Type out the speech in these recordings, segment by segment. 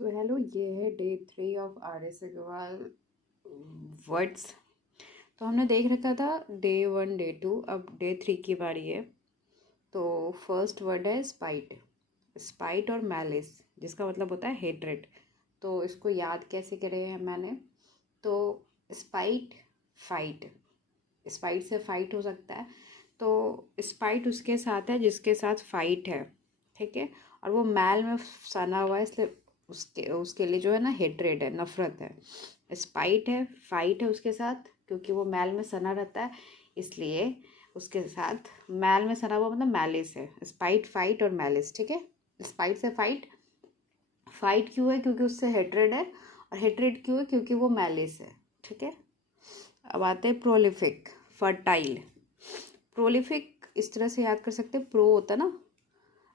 सो hello, ये है day 3 of R S Agarwal words. तो हमने देख रखा था डे 1 डे 2, अब डे 3 की बारी है। तो फर्स्ट वर्ड है स्पाइट। स्पाइट और मैलिस, जिसका मतलब होता है हेट्रेड। तो इसको याद कैसे करे हैं मैंने? तो स्पाइट, फाइट। स्पाइट से फाइट हो सकता है, तो स्पाइट उसके साथ है जिसके साथ फाइट है, ठीक है। और वो मैल में सना हुआ है, इसलिए उसके उसके लिए जो है ना हेट्रेड है, नफरत है। स्पाइट है, फाइट है उसके साथ, क्योंकि वो मैल में सना रहता है, इसलिए उसके साथ मैल में सना हुआ मतलब मैलिस है। स्पाइट, फाइट और मैलिस, ठीक है। स्पाइट से फाइट, फाइट क्यों है? क्योंकि उससे हेट्रेड है। और हेट्रेड क्यों है? क्योंकि वो मैलिस है, ठीक है। अब आते हैं प्रोलिफिक, फर्टाइल। प्रोलिफिक इस तरह से याद कर सकते हैं, प्रो होता है ना,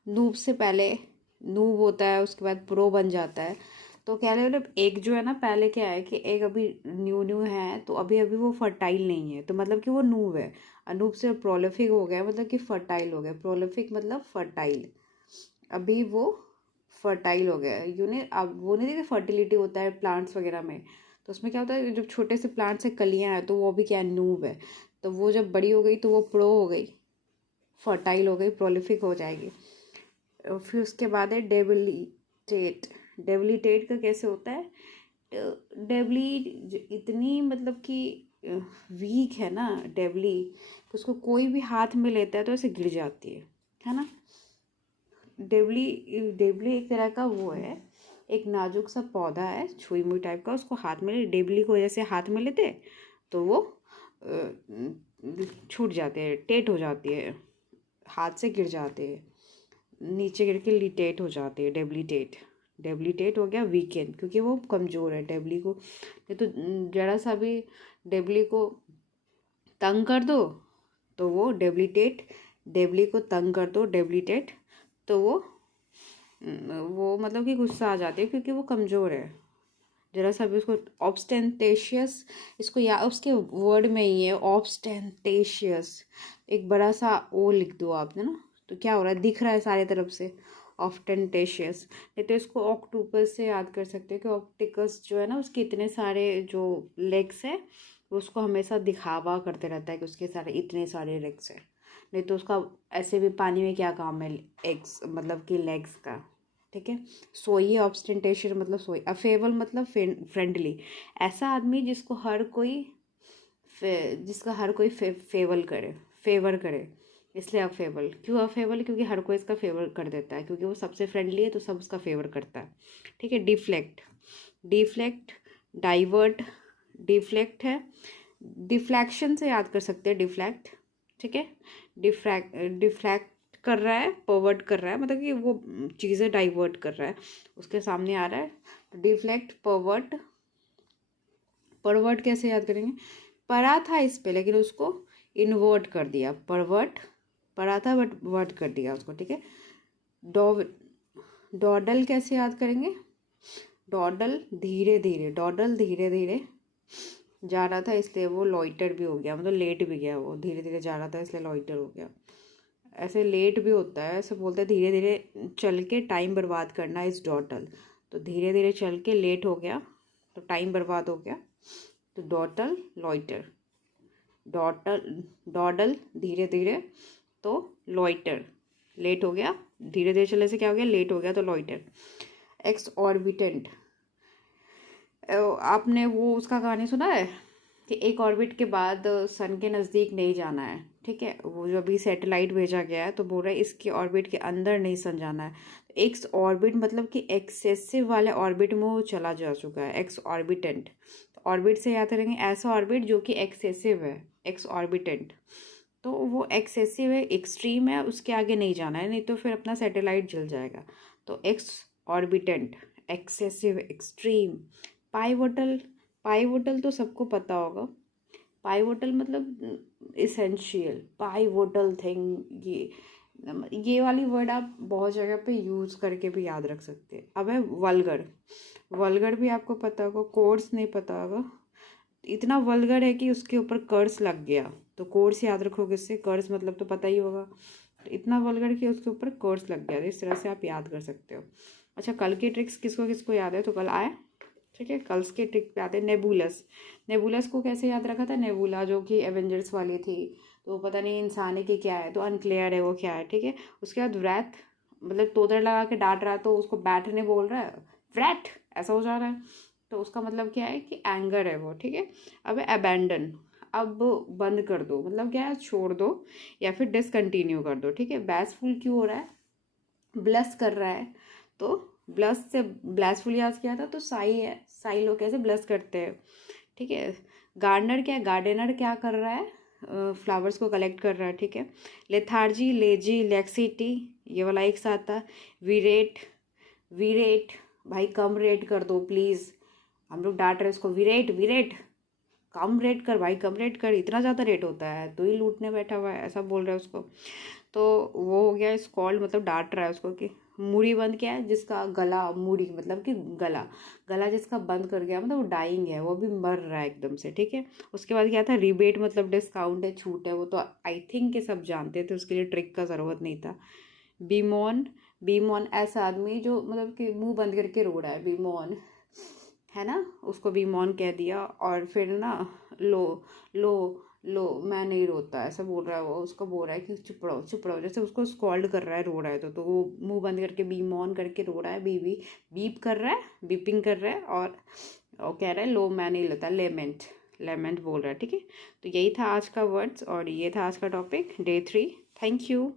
नूब से पहले नूब होता है, उसके बाद प्रो बन जाता है। तो कह रहे मतलब एक जो है ना, पहले क्या है कि एक अभी न्यू न्यू है, तो अभी अभी वो फर्टाइल नहीं है, तो मतलब कि वो नूब है। अनूब से प्रोलिफिक हो गया, मतलब कि फर्टाइल हो गया। प्रोलिफिक मतलब फर्टाइल, अभी वो फर्टाइल हो गया। यूनि अब वो नहीं देखते फर्टिलिटी होता है प्लांट्स वगैरह में, तो उसमें क्या होता है, जब छोटे से प्लांट से कलियां हैं तो वो भी क्या है, नूब है। तो वो जब बड़ी हो गई तो वो प्रो हो गई, फर्टाइल हो गई, प्रोलिफिक हो जाएगी। फिर उसके बाद है डेबिलिटेट। डेबिलिटेट का कैसे होता है? डेबली इतनी मतलब कि वीक है ना डेबली, कि उसको कोई भी हाथ में लेता है तो ऐसे गिर जाती है ना। डेबली, डेबली एक तरह का वो है, एक नाजुक सा पौधा है, छुई मुई टाइप का। उसको हाथ में, डेबली को जैसे हाथ में लेते तो वो छूट जाते हैं, टेट हो जाती है, हाथ से गिर जाते हैं, नीचे गिर के लिटेट हो जाते हैं। डेबिलिटेट, डेबिलिटेट हो गया वीकेंड, क्योंकि वो कमज़ोर है डेबली को। नहीं तो जरा सा भी डेबली को तंग कर दो तो वो डेबिलिटेट, डेबली को तंग कर दो डेबिलिटेट, तो वो मतलब कि गुस्सा आ जाती है, क्योंकि वो कमज़ोर है। जरा सा भी उसको ऑब्स्टेंटेशियस, इसको या उसके वर्ड में ही है ऑब्स्टेंटेशियस। एक बड़ा सा ओ लिख दो आपने ना, तो क्या हो रहा है, दिख रहा है सारे तरफ से, ऑफ्टेंटेशियस। नहीं तो इसको ऑक्टोपस से याद कर सकते हो, कि ऑप्टिकस जो है ना, उसके इतने सारे जो लेग्स है, वो उसको हमेशा दिखावा करते रहता है कि उसके सारे इतने सारे लेग्स है। नहीं तो उसका ऐसे भी पानी में क्या काम है एग्स मतलब कि लेग्स का, ठीक है। सोई, ऑब्स्टेंटेशन मतलब सोई। अफेबल मतलब फ्रेंडली, ऐसा आदमी जिसको हर कोई जिसका हर कोई फेवल करे, फेवर करे, इसलिए अफेबल। क्यों अफेबल? क्योंकि हर कोई इसका फेवर कर देता है, क्योंकि वो सबसे फ्रेंडली है तो सब उसका फेवर करता है, ठीक है। डिफ्लेक्ट, डिफ्लेक्ट, डाइवर्ट, डिफ्लेक्ट है, डिफ्लेक्शन से याद कर सकते हैं, डिफ्लेक्ट, ठीक है। डिफ्लेक्ट कर रहा है, परवर्ट कर रहा है, मतलब कि वो चीज़ें डाइवर्ट कर रहा है, उसके सामने आ रहा है। तो डिफ्लेक्ट, परवर्ट। परवर्ट कैसे याद करेंगे? परा था इस पे, लेकिन उसको इन्वर्ट कर दिया, परवर्ट। परा था बट वर्ट कर दिया उसको, ठीक है। डॉ डॉडल कैसे याद करेंगे? डॉडल धीरे धीरे, डॉडल धीरे धीरे जा रहा था, इसलिए वो लॉइटर भी हो गया, मतलब लेट भी गया। वो धीरे धीरे जा रहा था इसलिए लॉइटर हो गया। ऐसे लेट भी होता है, ऐसे बोलते हैं धीरे धीरे चल के टाइम बर्बाद करना इस डॉटल। तो धीरे धीरे चल के लेट हो गया तो टाइम बर्बाद हो गया, तो डॉटल, लॉइटर। डॉटल, डॉडल धीरे धीरे, तो लॉइटर, लेट हो गया, धीरे धीरे चलने से क्या हो गया, लेट हो गया, तो लॉइटर। एक्स ऑर्बिटेंट, आपने वो उसका कहानी सुना है कि एक ऑर्बिट के बाद सन के नज़दीक नहीं जाना है, ठीक है। वो जो अभी सैटेलाइट भेजा गया है तो बोल रहा है इसके ऑर्बिट के अंदर नहीं सन जाना है। एक्स ऑर्बिट मतलब कि एक्सेसिव वाले ऑर्बिट में वो चला जा चुका है, एक्स ऑर्बिटेंट। ऑर्बिट से याद करेंगे ऐसा ऑर्बिट जो कि एक्सेसिव है, एक्स ऑर्बिटेंट। तो वो एक्सेसिव है, एक्सट्रीम है, उसके आगे नहीं जाना है, नहीं तो फिर अपना सैटेलाइट जल जाएगा। तो exorbitant, excessive, extreme. Pivotal, pivotal तो सबको पता होगा। पाइवोटल मतलब इसेंशियल, पाइवोटल थिंग। ये वाली वर्ड आप बहुत जगह पे यूज़ करके भी याद रख सकते हैं। अब है वल्गर, वल्गर भी आपको पता होगा, कोर्स नहीं पता होगा। इतना वल्गर है कि उसके ऊपर कर्स लग गया, तो कोर्स याद रखोगे इससे, कर्स मतलब तो पता ही होगा। तो इतना वल्गर कि उसके ऊपर कोर्स लग गया, तो इस तरह से आप याद कर सकते हो। अच्छा, कल की ट्रिक्स किसको किसको याद है तो कल आए, ठीक है। कल के ट्रिक पे आते हैं। नेबुलस, नेबुलस को कैसे याद रखा था? नेबुला जो कि एवेंजर्स वाली थी, तो पता नहीं इंसान है कि क्या है, तो अनक्लियर है वो क्या है, ठीक है। उसके बाद व्रैथ, मतलब तोतर लगा के डांट रहा है तो उसको बैठने बोल रहा है, व्रैथ ऐसा हो जा रहा है, तो उसका मतलब क्या है कि एंगर है वो, ठीक है। अब अबैंडन, अब बंद कर दो, मतलब क्या है, छोड़ दो या फिर डिसकंटिन्यू कर दो, ठीक है। बैसफुल क्यों हो रहा है? ब्लस कर रहा है, तो ब्लस से ब्लासफुल याद किया था, तो साई है, साई लोग कैसे ब्लस करते हैं, ठीक है। गार्डनर क्या है? गार्डनर क्या कर रहा है? फ्लावर्स को कलेक्ट कर रहा है, ठीक है। लेथार्जी, लेजी, लेक्सिटी, ये वाला एक साथ था। वीरेट, वीरेट, भाई कम रेट कर दो प्लीज़, हम लोग डांट रहे हैं उसको, वीरेट वीरेट, कम रेट कर भाई, कम रेट कर, इतना ज़्यादा रेट होता है, तो ही लूटने बैठा हुआ है, ऐसा बोल रहे हैं उसको। तो वो हो गया स्कॉल्ड, मतलब डांट रहा है उसको कि मूड़ी बंद क्या है, जिसका गला, मूड़ी मतलब कि गला, गला जिसका बंद कर गया, मतलब वो डाइंग है, वो भी मर रहा है एकदम से, ठीक है। उसके बाद क्या था? रिबेट, मतलब डिस्काउंट है, छूट है, वो तो आई थिंक के सब जानते थे, उसके लिए ट्रिक का ज़रूरत नहीं था। बीमोन, बीमोन ऐसा आदमी जो मतलब कि मुंह बंद करके रो रहा है, बीमोन है ना, उसको बीमोन कह दिया। और फिर ना, लो, लो, लो मैं नहीं रोता, ऐसा बोल रहा है वो, उसको बोल रहा है कि चुप रहो चुप रहो, जैसे उसको स्कॉल्ड कर रहा है, रो रहा है, तो वो मुंह बंद करके बीमोन करके रो रहा है, बीबी बीप कर रहा है, बीपिंग कर रहा है, और वो कह रहा है लो मैं नहीं लेता, लेमेंट, लेमेंट बोल रहा है, ठीक है। तो यही था आज का वर्ड्स, और ये था आज का टॉपिक, डे 3। Thank you.